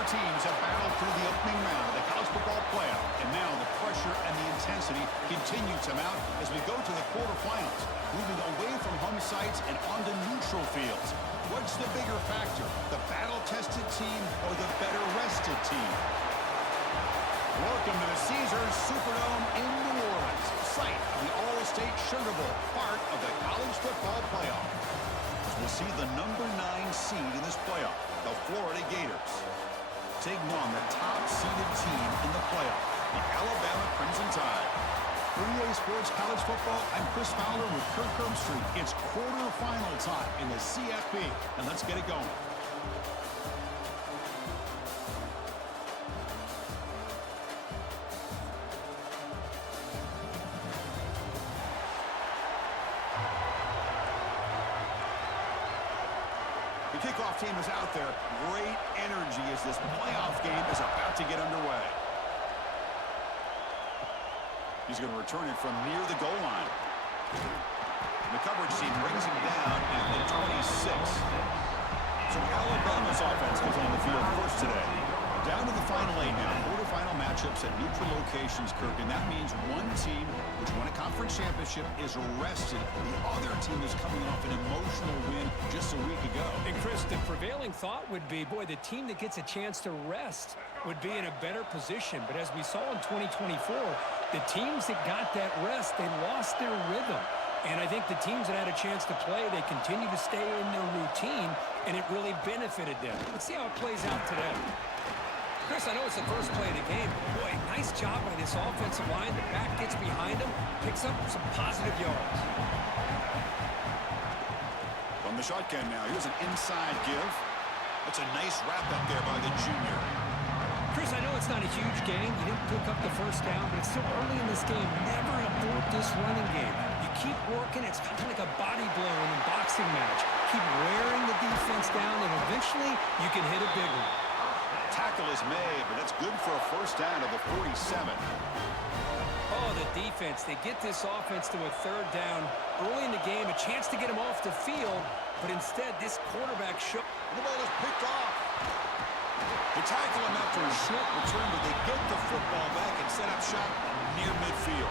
Four teams have battled through the opening round of the college football playoff, and now the pressure and the intensity continue to mount as we go to the quarterfinals, moving away from home sites and onto neutral fields. What's the bigger factor, the battle-tested team or the better-rested team? Welcome to the Caesars Superdome in New Orleans, site of the All-State Sugar Bowl, part of the college football playoff. As we'll see the number 9 seed in this playoff, the Florida Gators, taking on the top-seeded team in the playoff, the Alabama Crimson Tide. For EA Sports College Football, I'm Chris Fowler with Kirk Herbstreit. It's quarterfinal time in the CFB, and let's get it going. The kickoff team is out there. Great energy as this playoff game is about to get underway. He's going to return it from near the goal line. The coverage team brings him down at the 26. So Alabama's offense goes on the field first today. Down to the final 8 now. Quarterfinal matchups at neutral locations, Kirk, and that means one team which won a conference championship is rested. The other team is coming off an emotional win just a week ago. And Chris, the prevailing thought would be, boy, the team that gets a chance to rest would be in a better position. But as we saw in 2024, the teams that got that rest, they lost their rhythm. And I think the teams that had a chance to play, they continue to stay in their routine, and it really benefited them. Let's see how it plays out today. Chris, I know it's the first play of the game. Boy, nice job by this offensive line. The back gets behind him, picks up some positive yards. From the shotgun now, here's an inside give. That's a nice wrap-up there by the junior. Chris, I know it's not a huge game. You didn't pick up the first down, but it's still early in this game. Never abort this running game. You keep working. It's kind of like a body blow in a boxing match. Keep wearing the defense down, and eventually you can hit a big one. Tackle is made, but that's good for a first down of the 47. Oh, the defense. They get this offense to a third down early in the game, a chance to get him off the field, but instead this quarterback shook. The ball is picked off. They tackle him after a short return, but they get the football back and set up shop near midfield.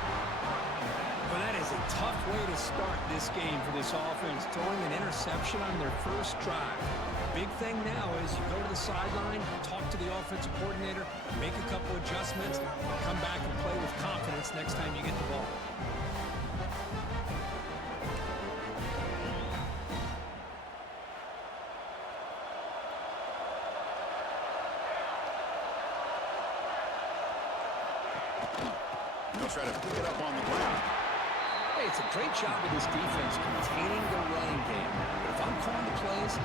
Well, that is a tough way to start this game for this offense, throwing an interception on their first drive. Big thing now is you go to the sideline, talk to the offensive coordinator, make a couple adjustments, and come back and play with confidence next time you get the ball. They'll try to pick it up on the ground. Hey, it's a great job of this defense containing the running game. But if I'm calling the plays,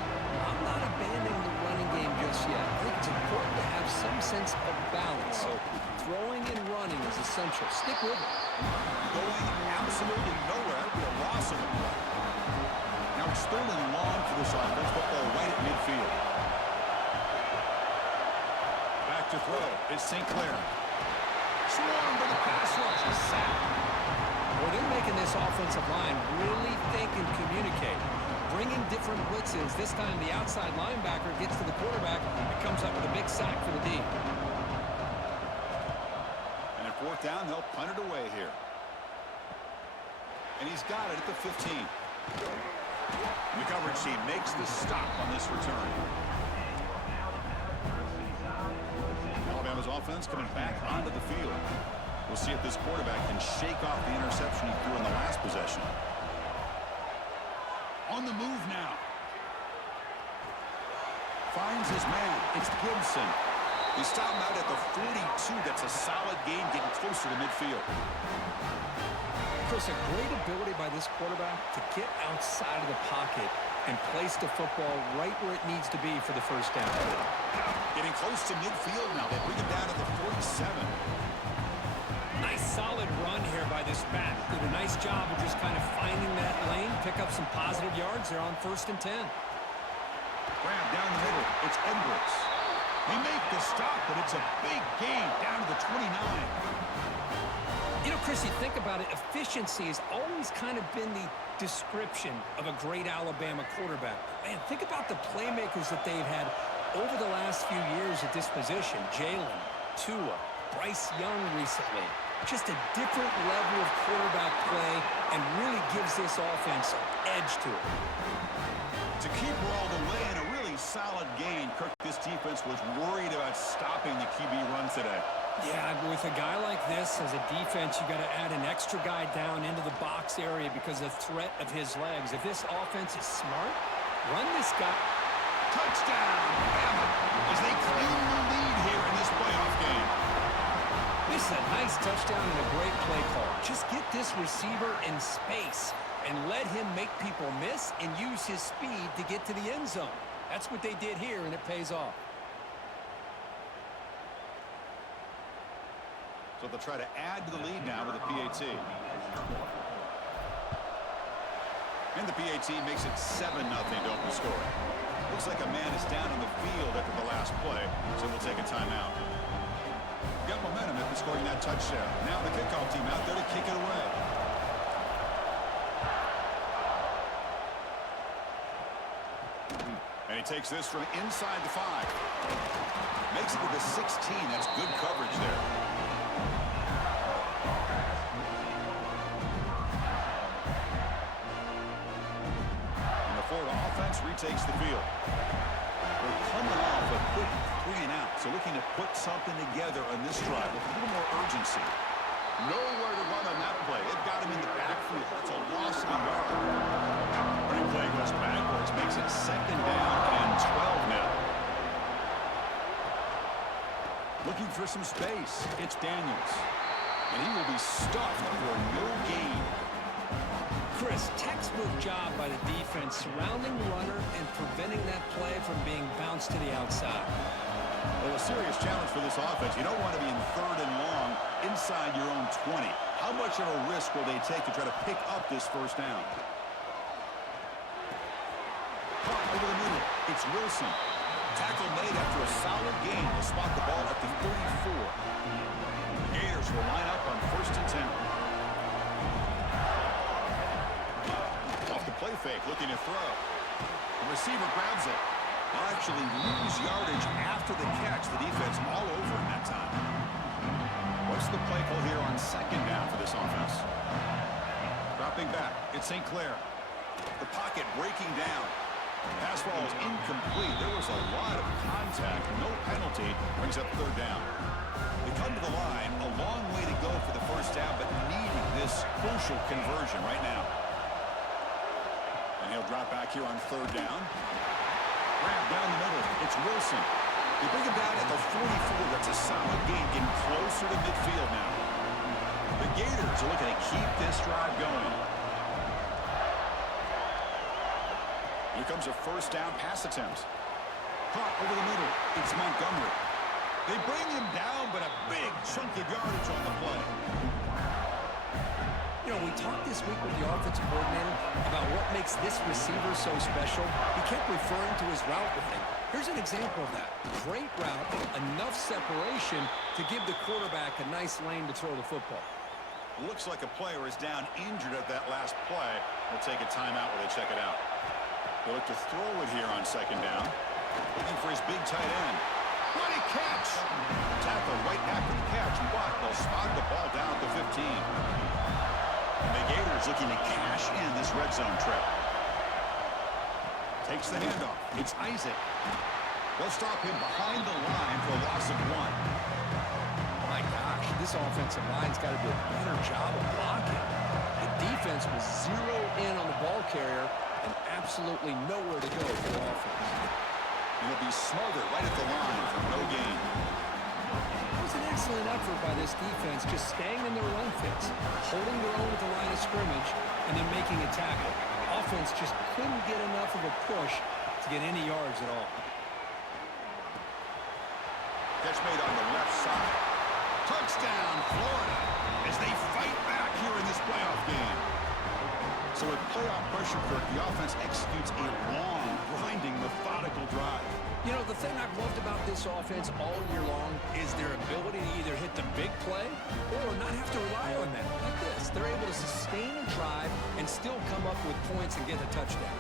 I'm not abandoning the running game just yet. I think it's important to have some sense of balance. So throwing and running is essential. Stick with it. Going absolutely nowhere with a loss of a play. Now it's third and long for this offense. Football right at midfield. Back to throw. It's St. Clair. Swarmed by the pass rush. A sack. Well, they're making this offensive line really think and communicate. Bringing different blitzes. This time the outside linebacker gets to the quarterback and comes up with a big sack for the D. And at fourth down, they'll punt it away here. And he's got it at the 15. The coverage team makes the stop on this return. Alabama's offense coming back onto the field. We'll see if this quarterback can shake off the interception he threw in the last possession. On the move now. Finds his man. It's Gibson. He stopped him out at the 42. That's a solid gain, getting closer to midfield. Chris, a great ability by this quarterback to get outside of the pocket and place the football right where it needs to be for the first down. Getting close to midfield now. They bring him down to the 47. Nice solid run here by this back. Did a nice job of just kind of finding that lane, pick up some positive yards. They're on 1st and 10. Grab down the middle. It's Edwards. They make the stop, but it's a big gain down to the 29. You know, Chris, you think about it, efficiency has always kind of been the description of a great Alabama quarterback. Man, think about the playmakers that they've had over the last few years at this position, Jalen, Tua, Bryce Young recently, just a different level of quarterback play and really gives this offense an edge to it. To keep Burchell away in a really solid gain, Kirk, this defense was worried about stopping the QB run today. Yeah, with a guy like this, as a defense, you got to add an extra guy down into the box area because of the threat of his legs. If this offense is smart, run this guy. Touchdown, Abbott, as they claim the lead here in this playoff game. This is a nice touchdown and a great play call. Just get this receiver in space and let him make people miss and use his speed to get to the end zone. That's what they did here, and it pays off. So they'll try to add to the lead now with a PAT. And the PAT makes it 7-0 to open score. Looks like a man is down on the field after the last play, so we'll take a timeout. Got momentum after scoring that touchdown. Now the kickoff team out there to kick it away. And he takes this from inside the 5. Makes it to the 16. That's good coverage there. And the Florida offense retakes the field. We're coming off a quick 3-and-out, so looking to put something together on this drive with a little more urgency. Nowhere to run on that play. It got him in the backfield. It's a loss of a yard. Replay goes backwards, makes it 2nd down and 12 now. Looking for some space. It's Daniels. And he will be stuffed for no gain. Chris, textbook job by the defense surrounding the runner and preventing that play from being bounced to the outside. Well, a serious challenge for this offense. You don't want to be in 3rd and long inside your own 20. How much of a risk will they take to try to pick up this 1st down? Caught over the middle. It's Wilson. Tackle made after a solid gain. They'll spot the ball at the 34. The Gators will line up on 1st and 10. Off the play fake, looking to throw. The receiver grabs it. They'll actually lose yardage after the catch. The defense all over in that time. What's the play call here on 2nd down for this offense? Dropping back. It's St. Clair. The pocket breaking down. Pass ball is incomplete. There was a lot of contact. No penalty. Brings up 3rd down. They come to the line. A long way to go for the 1st down, but needing this crucial conversion right now. And he'll drop back here on 3rd down. Grab down the middle. It's Wilson. They bring him down at the 44. That's a solid gain, getting closer to midfield now. The Gators are looking to keep this drive going. Here comes a 1st down pass attempt. Caught over the middle. It's Montgomery. They bring him down, but a big chunk of yardage on the play. You know, we talked this week with the offensive coordinator about what makes this receiver so special. He kept referring to his route running. Here's an example of that. Great route, enough separation to give the quarterback a nice lane to throw the football. Looks like a player is down injured at that last play. We'll take a timeout while they check it out. They look to throw it here on 2nd down. Looking for his big tight end. What a catch! Tackle right after the catch, but they'll spot the ball down at the 15. And the Gators looking to cash in this red zone trip. Takes the handoff. It's Isaac. They'll stop him behind the line for a loss of 1. My gosh, this offensive line's got to do a better job of blocking. The defense was 0 in on the ball carrier and absolutely nowhere to go for offense. And he'll be smothered right at the line for no gain. It was an excellent effort by this defense, just staying in their run fits, holding their own at the line of scrimmage, and then making a tackle. Offense just couldn't get enough of a push to get any yards at all. Catch made on the left side. Touchdown, Florida, as they fight back here in this playoff game. So with playoff pressure, Kirk, the offense executes a long, grinding, methodical drive. You know, the thing I've loved about this offense all year long is their ability to either hit the big play or not have to rely on that. Like this, they're able to sustain a drive and still come up with points and get a touchdown.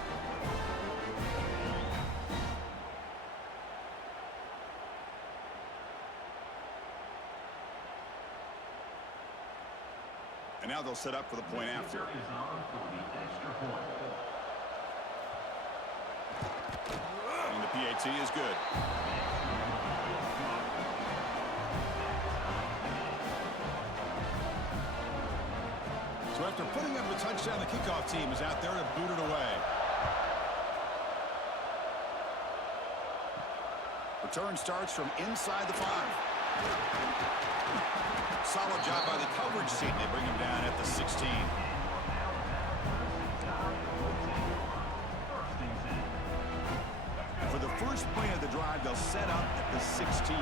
And now they'll set up for the point after. And the PAT is good. So after putting up a touchdown, the kickoff team is out there to boot it away. Return starts from inside the 5. Solid job by the coverage team. They bring him down at the 16. And for the first play of the drive, they'll set up at the 16.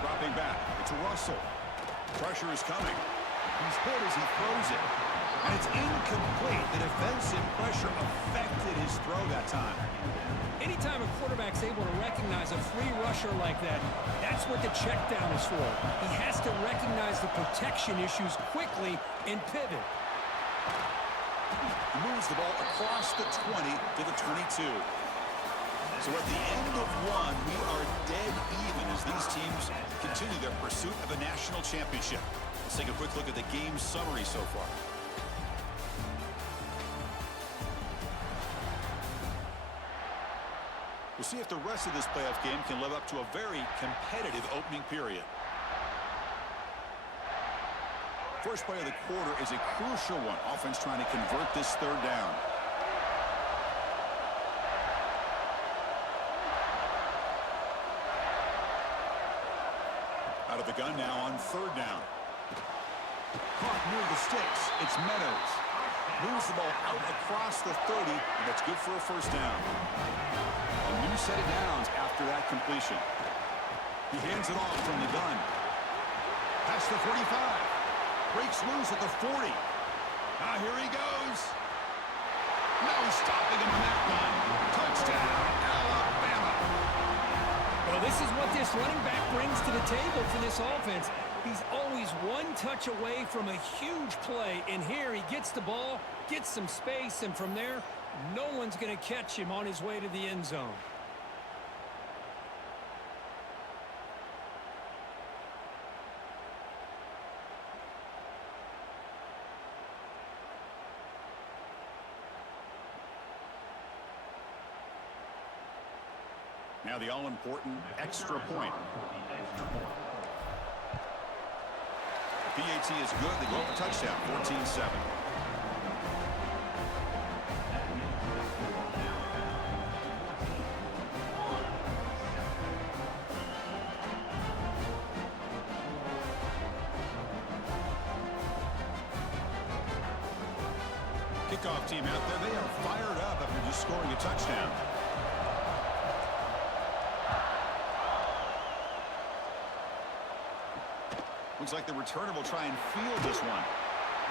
Dropping back. It's Russell. Pressure is coming. He's hit as he throws it. And it's incomplete. The defensive pressure affected his throw that time. Anytime a quarterback's able to recognize a free rusher like that, that's what the check down is for. He has to recognize the protection issues quickly and pivot. He moves the ball across the 20 to the 22. So at the end of one, we are dead even as these teams continue their pursuit of a national championship. Let's take a quick look at the game summary so far. We'll see if the rest of this playoff game can live up to a very competitive opening period. First play of the quarter is a crucial one. Offense trying to convert this third down. Out of the gun now on third down. Caught near the sticks. It's Meadows. Moves the ball out across the 30, and that's good for a first down. A new set of downs after that completion. He hands it off from the gun. Past the 45. Breaks loose at the 40. Now here he goes. No stopping him on that one. Touchdown, Alabama. Well, this is what this running back brings to the table for this offense. He's always one touch away from a huge play, and here he gets the ball, gets some space, and from there, no one's going to catch him on his way to the end zone. Now the all-important extra point. The PAT is good. They go for touchdown, 14-7. Kickoff team out there. They are fired up after just scoring a touchdown. Looks like the returner will try and field this one.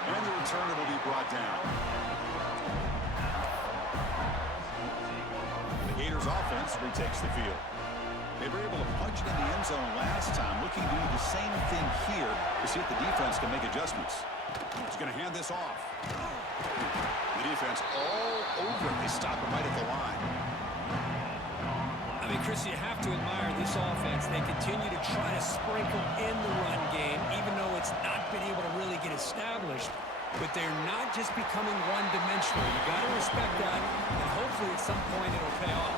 And the returner will be brought down. The Gators offense retakes the field. They were able to punch it in the end zone last time. Looking to do the same thing here to see if the defense can make adjustments. He's going to hand this off. The defense all over it. They stop him right at the line. I mean, Chris, you have to admire this offense. They continue to try to sprinkle in the run game, even though it's not been able to really get established. But they're not just becoming one-dimensional. You got to respect that, and hopefully at some point it'll pay off.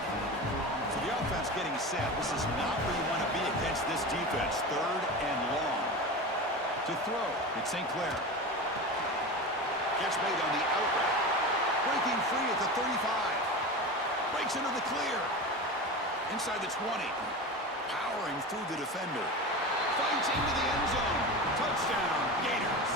So the offense getting set. This is not where you want to be against this defense. Third and long. To throw, it's St. Clair. Catch made on the out route. Breaking free at the 35. Breaks into the clear. Inside the 20. Powering through the defender. Fights into the end zone. Touchdown, Gators.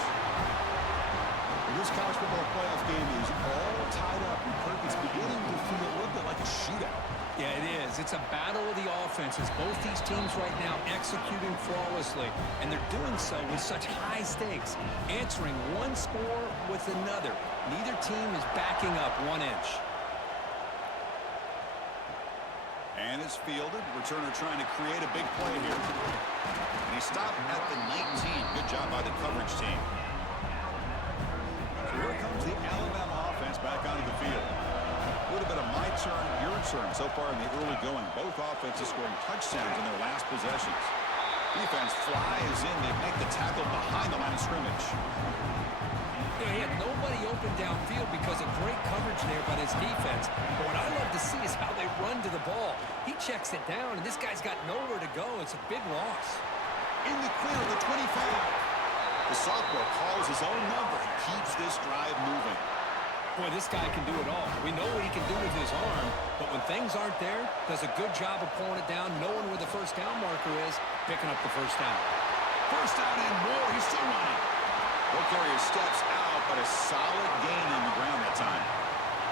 This college football playoff game is all tied up. It's beginning to feel a little bit like a shootout. Yeah, it is. It's a battle of the offenses. Both these teams right now executing flawlessly, and they're doing so with such high stakes, answering one score with another. Neither team is backing up 1 inch. And it's fielded. Returner trying to create a big play here. And he stopped at the 19. Good job by the coverage team. So here comes the Alabama offense back onto the field. A little bit of my turn, your turn so far in the early going. Both offenses scoring touchdowns in their last possessions. Defense flies in. They make the tackle behind the line of scrimmage. He had nobody open downfield because of great coverage there by this defense. But what I love to see is how they run to the ball. He checks it down, and this guy's got nowhere to go. It's a big loss. In the clear of the 25. The sophomore calls his own number and keeps this drive moving. Boy, this guy can do it all. We know what he can do with his arm, but when things aren't there, does a good job of pulling it down, knowing where the first down marker is, picking up the first down. First down and more. He's still running. Carrier steps out, but a solid gain on the ground that time.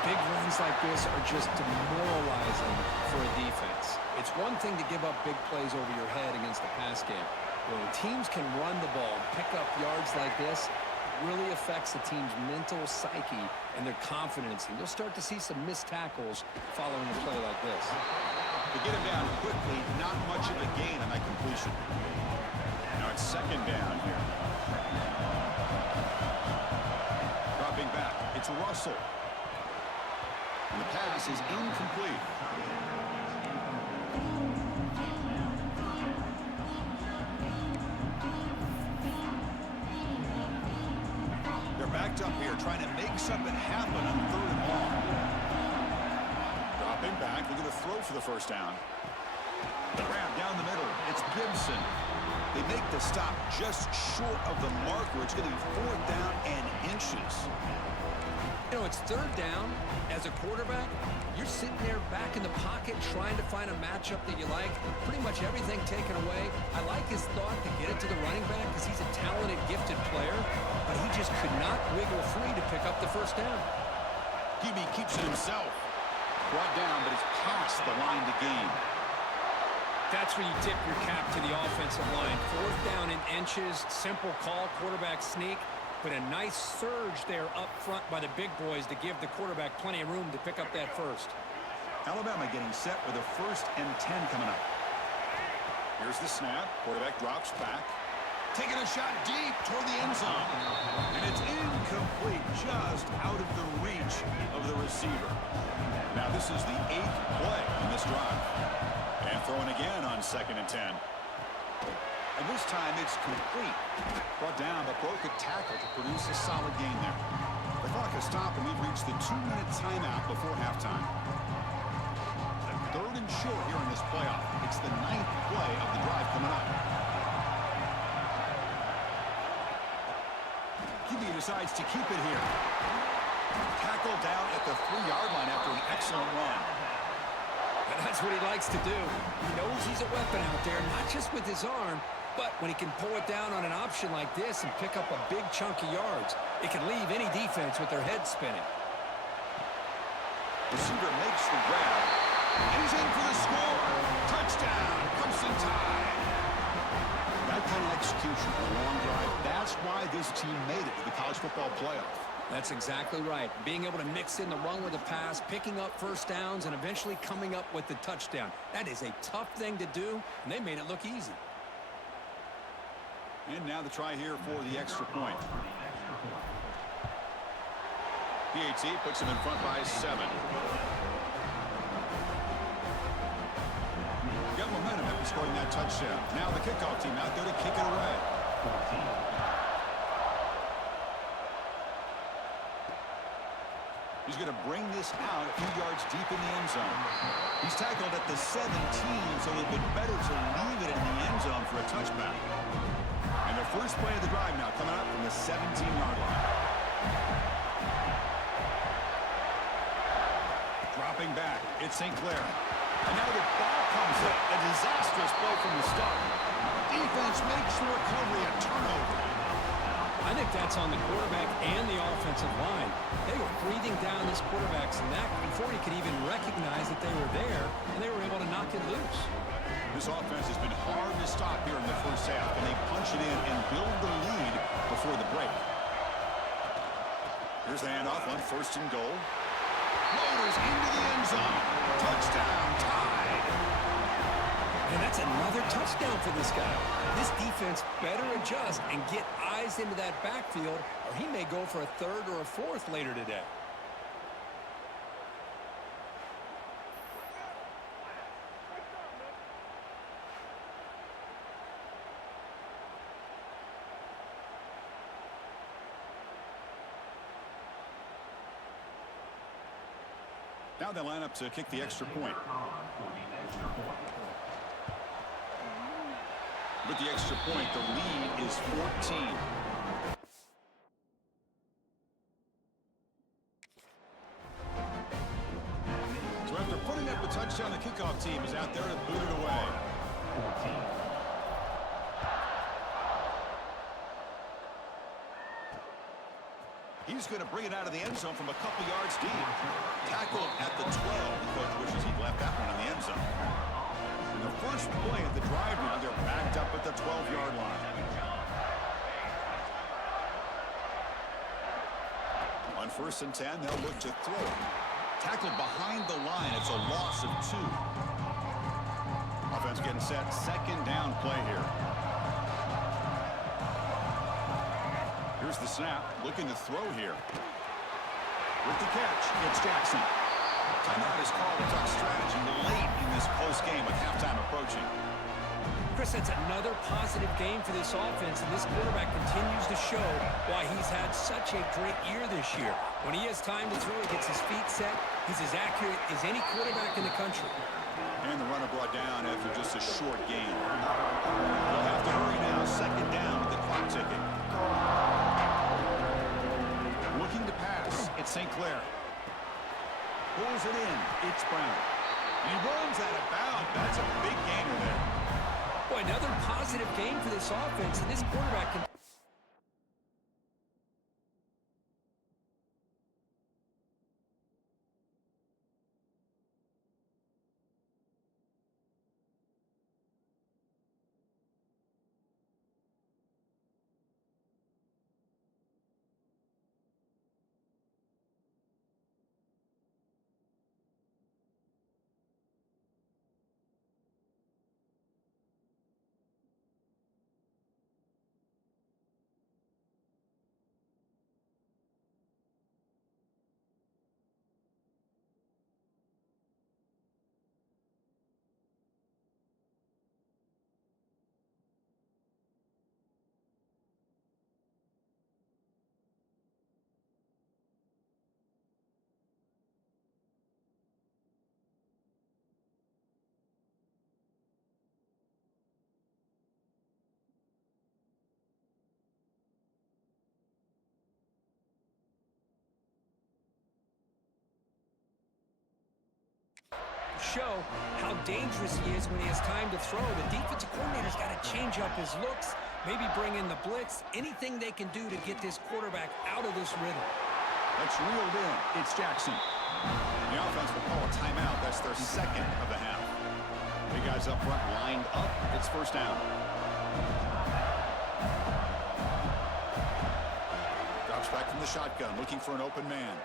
Big runs like this are just demoralizing for a defense. It's one thing to give up big plays over your head against the pass game. When teams can run the ball and pick up yards like this, it really affects the team's mental psyche and their confidence. And you'll start to see some missed tackles following a play like this. To get him down quickly, not much of a gain on that completion. Now it's second down here. Dropping back, it's Russell. And the pass is incomplete. They're backed up here, trying to make something happen on third and long. Dropping back, they're going to throw for the first down. The grab down the middle, it's Gibson. They make the stop just short of the marker. It's going to be fourth down and inches. You know, it's third down. As a quarterback, you're sitting there back in the pocket trying to find a matchup that you like. Pretty much everything taken away. I like his thought to get it to the running back because he's a talented, gifted player, but he just could not wiggle free to pick up the first down. Hebe keeps it himself. Brought down, but it's past the line to gain. That's where you tip your cap to the offensive line. Fourth down in inches, simple call, quarterback sneak, but a nice surge there up front by the big boys to give the quarterback plenty of room to pick up that first. Alabama getting set with a 1st and 10 coming up. Here's the snap. Quarterback drops back. Taking a shot deep toward the end zone. And it's incomplete, just out of the reach of the receiver. Now this is the 8th play on this drive. And throwing again on 2nd and 10. And this time it's complete. Brought down, but broke a tackle to produce a solid gain there. The clock has stopped, and we've reached the 2-minute timeout before halftime. 3rd and short here in this playoff. It's the 9th play of the drive coming up. QB decides to keep it here. Tackle down at the 3-yard line after an excellent run. And that's what he likes to do. He knows he's a weapon out there, not just with his arm, but when he can pull it down on an option like this and pick up a big chunk of yards, it can leave any defense with their head spinning. Receiver makes the grab, and he's in for the score. Touchdown, Crimson Tide. That kind of execution on a long drive, that's why this team made it to the college football playoff. That's exactly right. Being able to mix in the run with the pass, picking up first downs, and eventually coming up with the touchdown. That is a tough thing to do, and they made it look easy. And now the try here for the extra point. PAT puts him in front by 7. Got momentum after scoring that touchdown. Now the kickoff team out there to kick it away. He's going to bring this out a few yards deep in the end zone. He's tackled at the 17, so it would have been better to leave it in the end zone for a touchback. And the first play of the drive now coming up from the 17-yard line. Dropping back, it's St. Clair. And now the ball comes up. A disastrous play from the start. Defense makes the recovery a turnover. I think that's on the quarterback and the offensive line. They were breathing down this quarterback's neck before he could even recognize that they were there, and they were able to knock it loose. This offense has been hard to stop here in the first half, and they punch it in and build the lead before the break. Here's the handoff on 1st and goal. Loaders into the end zone. Touchdown, Tide. And that's another touchdown for this guy. This defense better adjust and get eyes into that backfield, or he may go for a 3rd or a 4th later today. Now they line up to kick the extra point. With the extra point, the lead is 14. So after putting up a touchdown, the kickoff team is out there to boot it away. 14. He's going to bring it out of the end zone from a couple yards deep. Tackled at the 12. The coach wishes he'd left that one in the end zone. And the first play of the drive now, they're backed up at the 12-yard line. On 1st and 10, they'll look to throw. Tackled behind the line. It's a loss of 2. Offense getting set. 2nd down play here. Here's the snap. Looking to throw here. With the catch, it's Jackson. Timeout is called to talk strategy late in this close game with halftime approaching. Chris, that's another positive game for this offense, and this quarterback continues to show why he's had such a great year this year. When he has time to throw, he gets his feet set. He's as accurate as any quarterback in the country. And the runner brought down after just a short gain. They'll have to hurry now. 2nd down with the clock ticking. Looking to pass. It's St. Clair. Pulls it in. It's Brown. He runs out of bounds. That's a big gainer there. Boy, another positive game for this offense, and this quarterback can... show how dangerous he is when he has time to throw. The defensive coordinator's got to change up his looks, maybe bring in the blitz, anything they can do to get this quarterback out of this rhythm. That's reeled in. It's Jackson. The offense will call a timeout. That's their 2nd of the half. Big guys up front lined up. It's 1st down. Drops back from the shotgun, looking for an open man.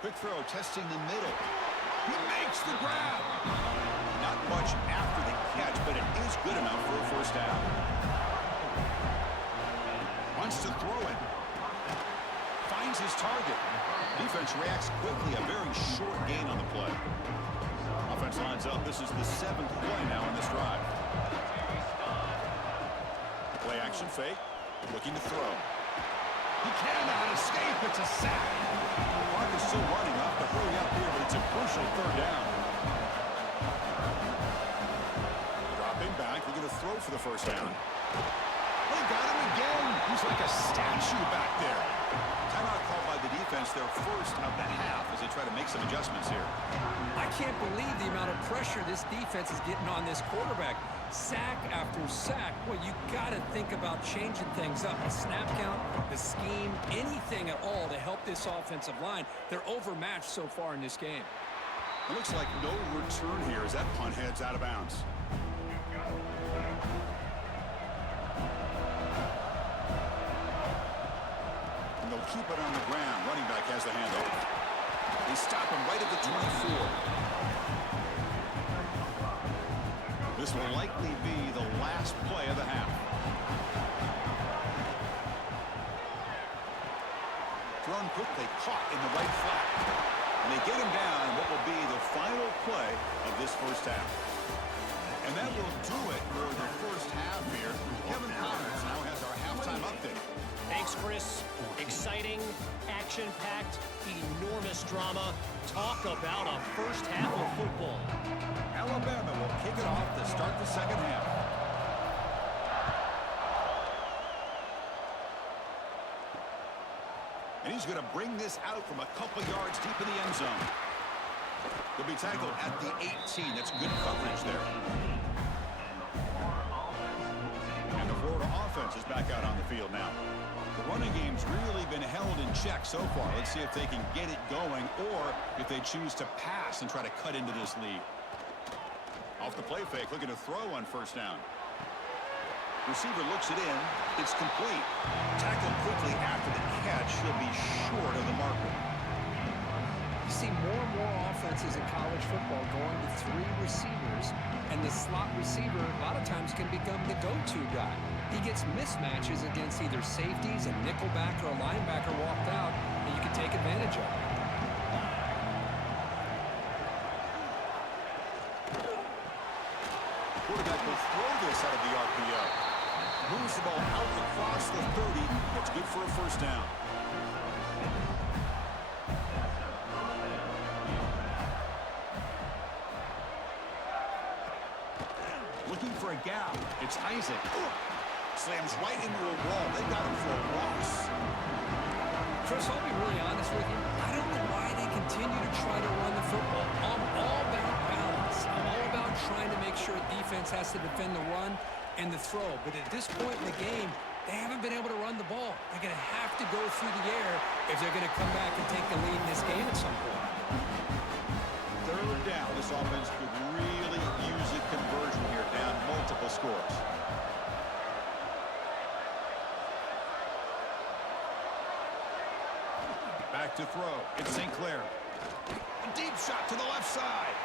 Quick throw, testing the middle. He makes the grab. Not much after the catch, but it is good enough for a 1st down. Wants to throw it. Finds his target. Defense reacts quickly. A very short gain on the play. Offense lines up. This is the 7th play now in this drive. Play action fake. Looking to throw. He cannot escape. It's a sack. The clock is still running up to hurry up here, but it's a crucial 3rd down. Dropping back. They're going to throw for the 1st down. They got him again. He's like a statue back there. Timeout called by the defense, their 1st of the half, as they try to make some adjustments here. I can't believe the amount of pressure this defense is getting on this quarterback. Sack after sack. Well, you got to think about changing things up. The snap count, the scheme, anything at all to help this offensive line. They're overmatched so far in this game. It looks like no return here as that punt heads out of bounds. And they'll keep it on the ground. Running back has the handoff. They stop him right at the 24. This will likely be the last play of the half. Thrown quickly, caught in the right flat. And they get him down what will be the final play of this 1st half. And that will do it for the 1st half here. Kevin Connors now has our halftime update. Thanks, Chris. Exciting, action-packed, enormous drama. Talk about a first half of football. Alabama will kick it off to start the second half. And he's going to bring this out from a couple yards deep in the end zone. He'll be tackled at the 18. That's good coverage there. And the Florida offense is back out on the field now. The running game's really been held in check so far. Let's see if they can get it going or if they choose to pass and try to cut into this lead. Off the play fake, looking to throw on first down. Receiver looks it in. It's complete. Tackled quickly after the catch. He'll be short of the marker. You see more and more offenses in college football going to 3 receivers, and the slot receiver a lot of times can become the go-to guy. He gets mismatches against either safeties, a nickelback, or a linebacker walked out, and you can take advantage of it. Quarterback will throw this out of the RPO. Moves the ball out across the 30. That's good for a first down. Looking for a gap. It's Isaac. Slams right into a wall. They got him for a loss. Chris, I'll be really honest with you. I don't know why they continue to try to run the football. I'm all about balance. I'm all about trying to make sure defense has to defend the run and the throw. But at this point in the game, they haven't been able to run the ball. They're going to have to go through the air if they're going to come back and take the lead in this game at some point. Third down. This offense could really use a conversion here, down multiple scores. Back to throw. It's St. Clair. A deep shot to the left side.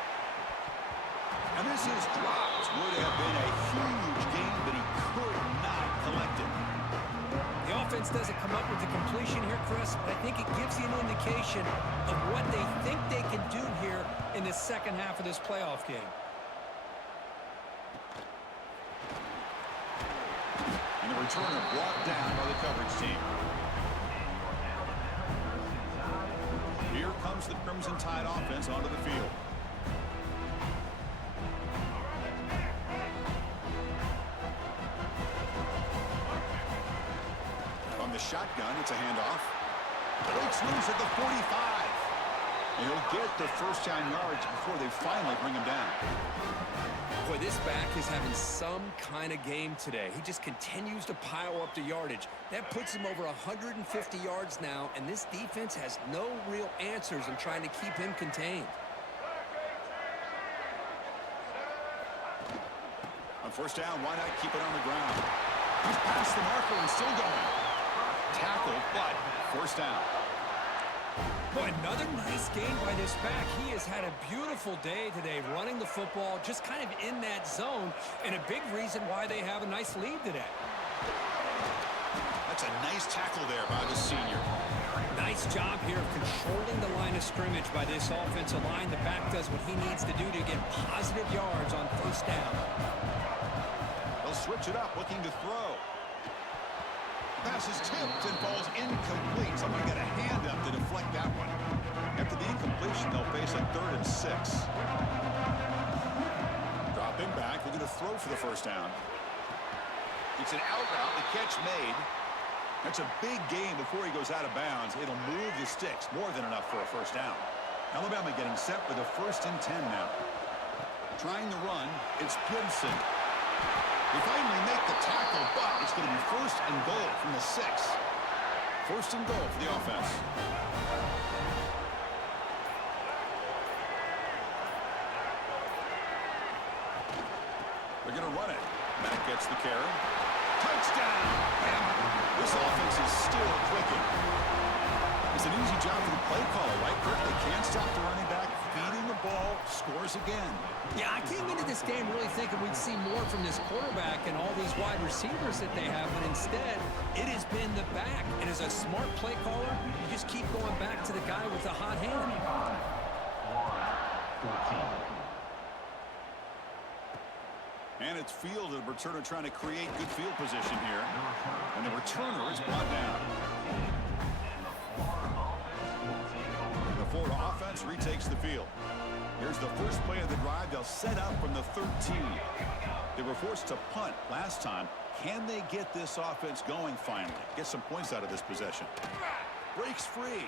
And this is dropped. Would have been a huge gain, but he could not collect it. The offense doesn't come up with the completion here, Chris, but I think it gives you an indication of what they think they can do here in the second half of this playoff game. And the returner brought down by the coverage team. Here comes the Crimson Tide offense onto the field. On the shotgun, it's a handoff. Breaks loose at the 45. And he'll get the first down yards before they finally bring him down. Boy, this back is having some kind of game today. He just continues to pile up the yardage. That puts him over 150 yards now, and this defense has no real answers in trying to keep him contained. On first down, why not keep it on the ground? He's past the marker and still going. Tackled, but first down. Boy, another nice game by this back. He has had a beautiful day today running the football, just kind of in that zone, and a big reason why they have a nice lead today. That's a nice tackle there by the senior. Nice job here of controlling the line of scrimmage by this offensive line. The back does what he needs to do to get positive yards on first down. They'll switch it up, looking to throw. Pass is tipped and falls incomplete. Someone got a hand up to deflect that one. After the incompletion, they'll face a 3rd and 6. Dropping back, looking to throw for the first down. It's an out route, the catch made. That's a big gain before he goes out of bounds. It'll move the sticks, more than enough for a first down. Alabama getting set for the 1st and 10 now. Trying to run, it's Gibson. They finally make the tackle, but it's going to be 1st and goal from the 6. 1st and goal for the offense. They're going to run it. Matt gets the carry. Touchdown! Bama. This offense is still clicking. It's an easy job for the play caller, right, Kurt? They can't stop the running back, feeding the ball, scores again. Yeah, I came into this game really thinking we'd see more from this quarterback and all these wide receivers that they have, but instead, it has been the back. And as a smart play caller, you just keep going back to the guy with the hot hand. And it's field, the returner trying to create good field position here. And the returner is brought down. The Florida offense retakes the field. Here's the first play of the drive. They'll set up from the 13. They were forced to punt last time. Can they get this offense going finally? Get some points out of this possession. Breaks free.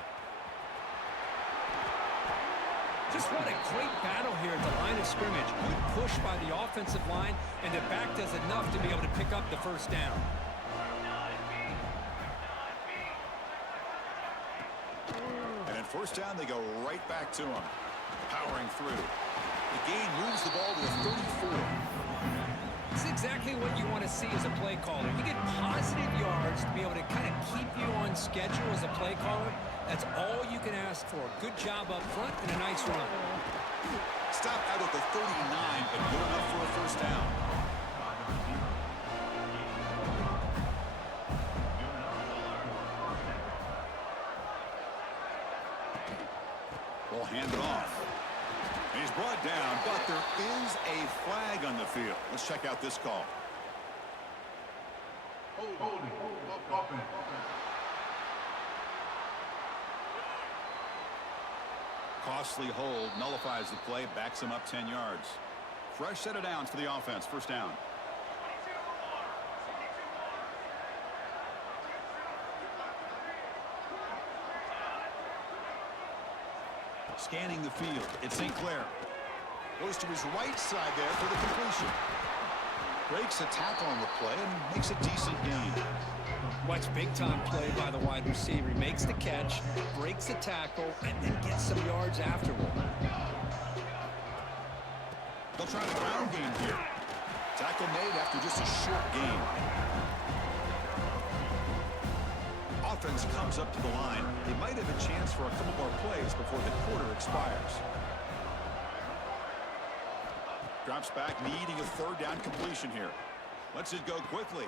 Just what a great battle here at the line of scrimmage. Good push by the offensive line, and the back does enough to be able to pick up the first down. And in first down, they go right back to him. Powering through. The gain moves the ball to the 34. This is exactly what you want to see as a play caller. You get positive yards to be able to kind of keep you on schedule as a play caller. That's all you can ask for. Good job up front and a nice run. Stop out at the 39, but good enough for a first down. We'll hand it off. And he's brought down, but there is a flag on the field. Let's check out this call. Costly hold, nullifies the play, backs him up 10 yards. Fresh set of downs for the offense, first down. Scanning the field, it's St. Clair. Goes to his right side there for the completion. Breaks a tackle on the play and makes a decent gain. Watch big-time play by the wide receiver. He makes the catch, breaks the tackle, and then gets some yards afterward. They'll try the ground game here. Tackle made after just a short gain. Offense comes up to the line. They might have a chance for a couple more plays before the quarter expires. Drops back, needing a third down completion here. Lets it go quickly.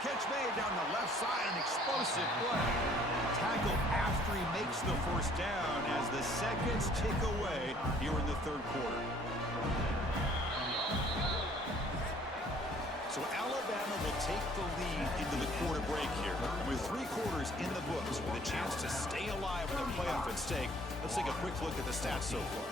Catch made down the left side, an explosive play. Tackle after he makes the first down as the seconds tick away here in the third quarter. So Alabama will take the lead into the quarter break here. And with 3 quarters in the books with a chance to stay alive with a playoff at stake, let's take a quick look at the stats so far.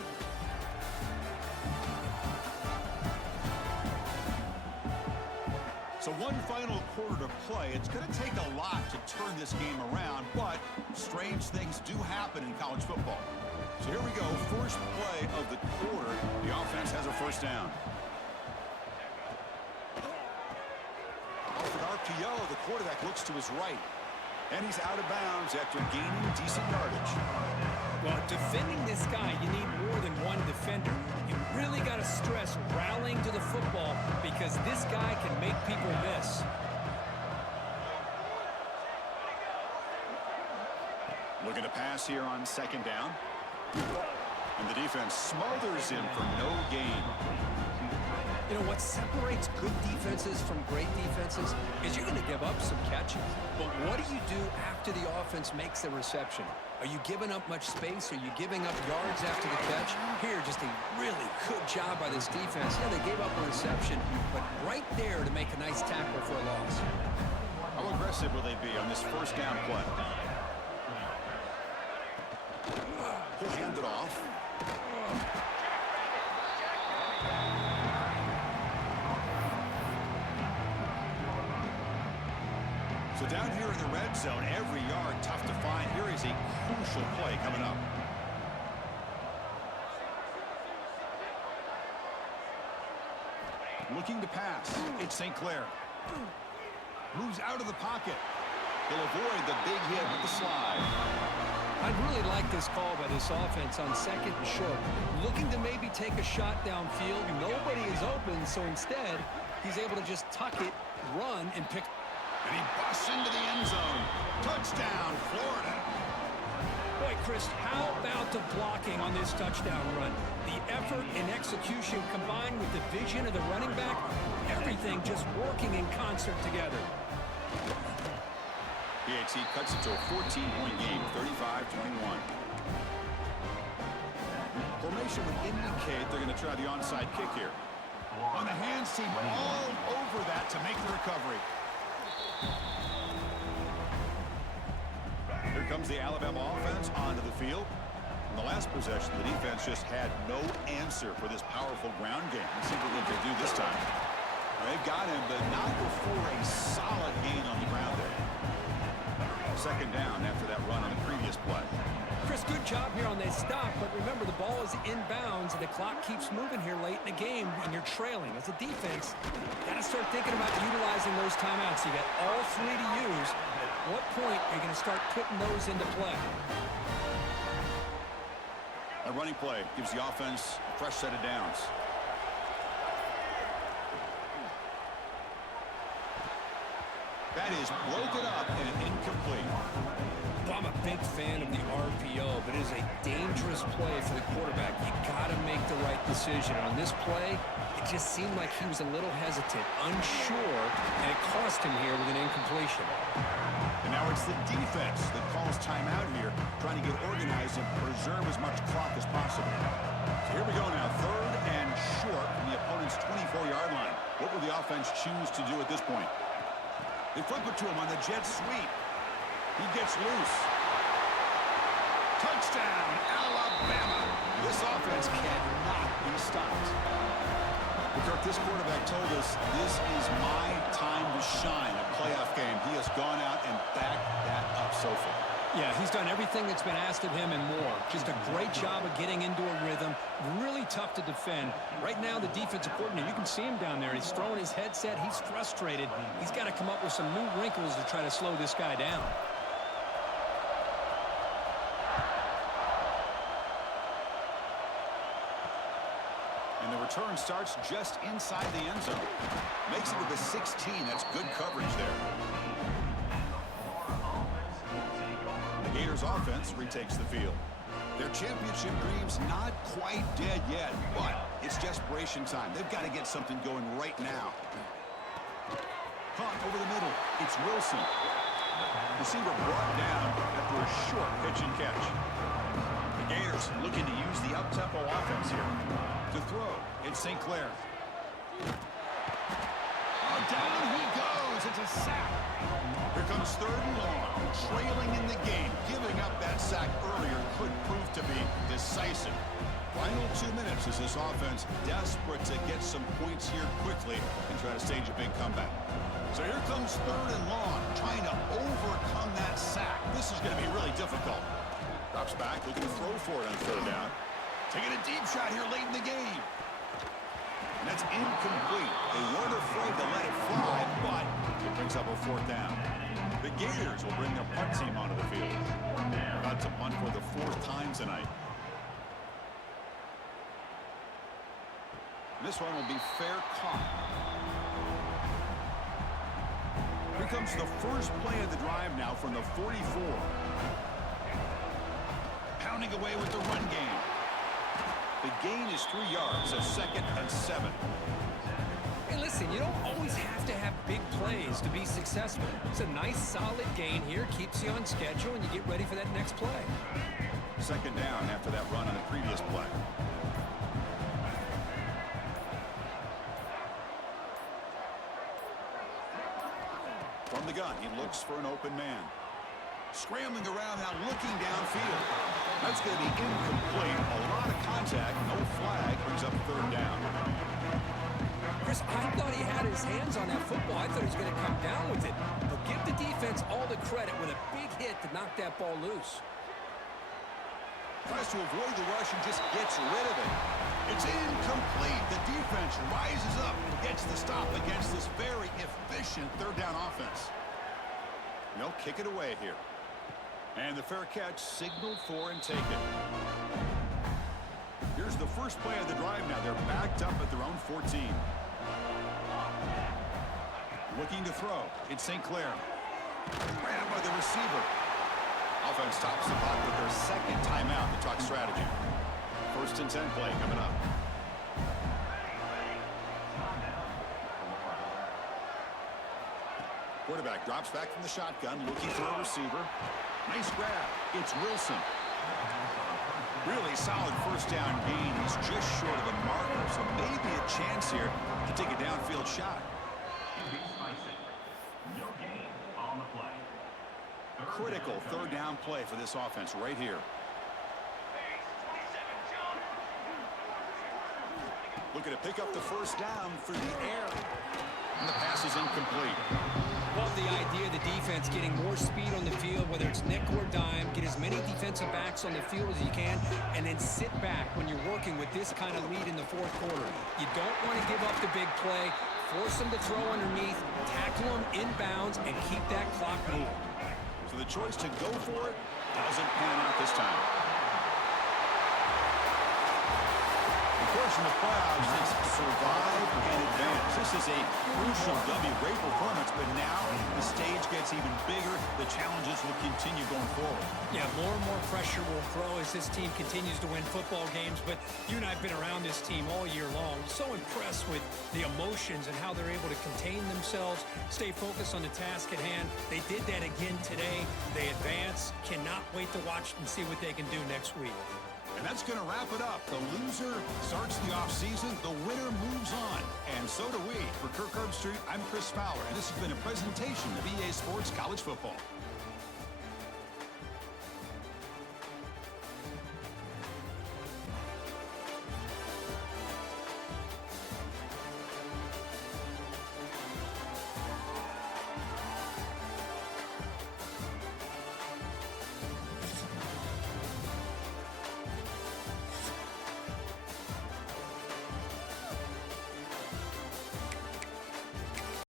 So one final quarter to play. It's going to take a lot to turn this game around, but strange things do happen in college football. So here we go, first play of the quarter. The offense has a first down. Off an RPO, the quarterback looks to his right. And he's out of bounds after gaining decent yardage. Well, defending this guy, you need more than one defender. You really got to stress rallying to the football because this guy can make people miss. Looking to pass here on second down. And the defense smothers him for no gain. You know, what separates good defenses from great defenses is you're going to give up some catches. But what do you do after the offense makes the reception? Are you giving up much space? Are you giving up yards after the catch? Here, just a really good job by this defense. Yeah, they gave up a reception, but right there to make a nice tackle for a loss. How aggressive will they be on this first down play? He'll hand it off. So down here in the red zone, every yard tough to find. Here is a crucial play coming up. Looking to pass. It's St. Clair. Moves out of the pocket. He'll avoid the big hit with the slide. I'd really like this call by this offense on second and short. Looking to maybe take a shot downfield. Nobody is open, so instead, he's able to just tuck it, run, and pick. And he busts into the end zone. Touchdown, Florida. Boy, Chris, how about the blocking on this touchdown run? The effort and execution combined with the vision of the running back, everything just working in concert together. PAT cuts it to a 14-point game, 35-21. Formation would indicate they're going to try the onside kick here. On the hands team, all to make the recovery. Here comes the Alabama offense onto the field. In the last possession, the defense just had no answer for this powerful ground game. Let's see what they can do this time. They've got him, but not before a solid gain on the ground there. Second down after that run on the previous play. Chris, good job here on that stop, but remember the ball is inbounds and the clock keeps moving here late in the game and you're trailing. As a defense, got to start thinking about utilizing those timeouts. You got all three to use. At what point are you going to start putting those into play? A running play gives the offense a fresh set of downs. That is broken up and incomplete. I'm a big fan of the RPO, but it is a dangerous play for the quarterback. You got to make the right decision. On this play, it just seemed like he was a little hesitant, unsure, and it cost him here with an incompletion. And now it's the defense that calls timeout here, trying to get organized and preserve as much clock as possible. So here we go now, third and short from the opponent's 24-yard line. What will the offense choose to do at this point? They flip it to him on the jet sweep. He gets loose. Touchdown, Alabama. This offense cannot be stopped. Kirk, this quarterback told us this is my time to shine, a playoff game. He has gone out and backed that up so far. Yeah, he's done everything that's been asked of him and more. Just a great job of getting into a rhythm. Really tough to defend. Right now, the defensive coordinator, you can see him down there. He's throwing his headset. He's frustrated. He's got to come up with some new wrinkles to try to slow this guy down. And the return starts just inside the end zone. Makes it to the 16. That's good coverage there. The Gators offense retakes the field. Their championship dreams not quite dead yet, but it's desperation time. They've got to get something going right now. Caught over the middle. It's Wilson. Receiver brought down after a short pitch and catch. The Gators looking to use the up-tempo offense here. To throw, it's St. Clair. Down he goes. It's a sack. Here comes third and long. Trailing in the game. Giving up that sack earlier could prove to be decisive. Final 2 minutes as this offense desperate to get some points here quickly and try to stage a big comeback. So here comes third and long, trying to overcome that sack. This is going to be really difficult. Drops back, looking to throw for it on third down. Taking a deep shot here late in the game. And that's incomplete. They weren't afraid to let it fly, but it brings up a fourth down. The Gators will bring their punt team onto the field. About to punt for the fourth time tonight. This one will be fair caught. Here comes the first play of the drive now from the 44. Pounding away with the run game. The gain is 3 yards, so 2nd and 7. Hey, listen, you don't always have to have big plays to be successful. It's a nice, solid gain here, keeps you on schedule, and you get ready for that next play. Second down after that run on the previous play. From the gun, he looks for an open man. Scrambling around now, looking downfield. That's going to be incomplete. A lot of contact, no flag, brings up third down. Chris, I thought he had his hands on that football. I thought he was going to come down with it. But give the defense all the credit with a big hit to knock that ball loose. Tries to avoid the rush and just gets rid of it. It's incomplete. The defense rises up and gets the stop against this very efficient third down offense. They'll kick it away here. And the fair catch signaled for and taken. Here's the first play of the drive now. They're backed up at their own 14. Looking to throw. It's St. Clair. Grabbed by the receiver. Offense stops the clock with their second timeout to talk strategy. 1st and 10 play coming up. Quarterback drops back from the shotgun, looking for a receiver. Nice grab. It's Wilson. Really solid first down gain. He's just short of the marker, so maybe a chance here to take a downfield shot. Critical third down play for this offense right here. Looking to pick up the first down through the air. And the pass is incomplete. Love the idea of the defense getting more speed on the field, whether it's nickel or dime, get as many defensive backs on the field as you can, and then sit back when you're working with this kind of lead in the fourth quarter. You don't want to give up the big play, force them to throw underneath, tackle them inbounds, and keep that clock moving. So the choice to go for it doesn't pan out this time. Of course, in the playoffs, it's survive and advance. This is a crucial W. Great performance, but now the stage gets even bigger. The challenges will continue going forward. Yeah, more and more pressure will grow as this team continues to win football games, but you and I have been around this team all year long. So impressed with the emotions and how they're able to contain themselves, stay focused on the task at hand. They did that again today. They advance. Cannot wait to watch and see what they can do next week. And that's going to wrap it up. The loser starts the offseason. The winner moves on. And so do we. For Kirk Herbstreit, I'm Chris Fowler, and this has been a presentation of EA Sports College Football.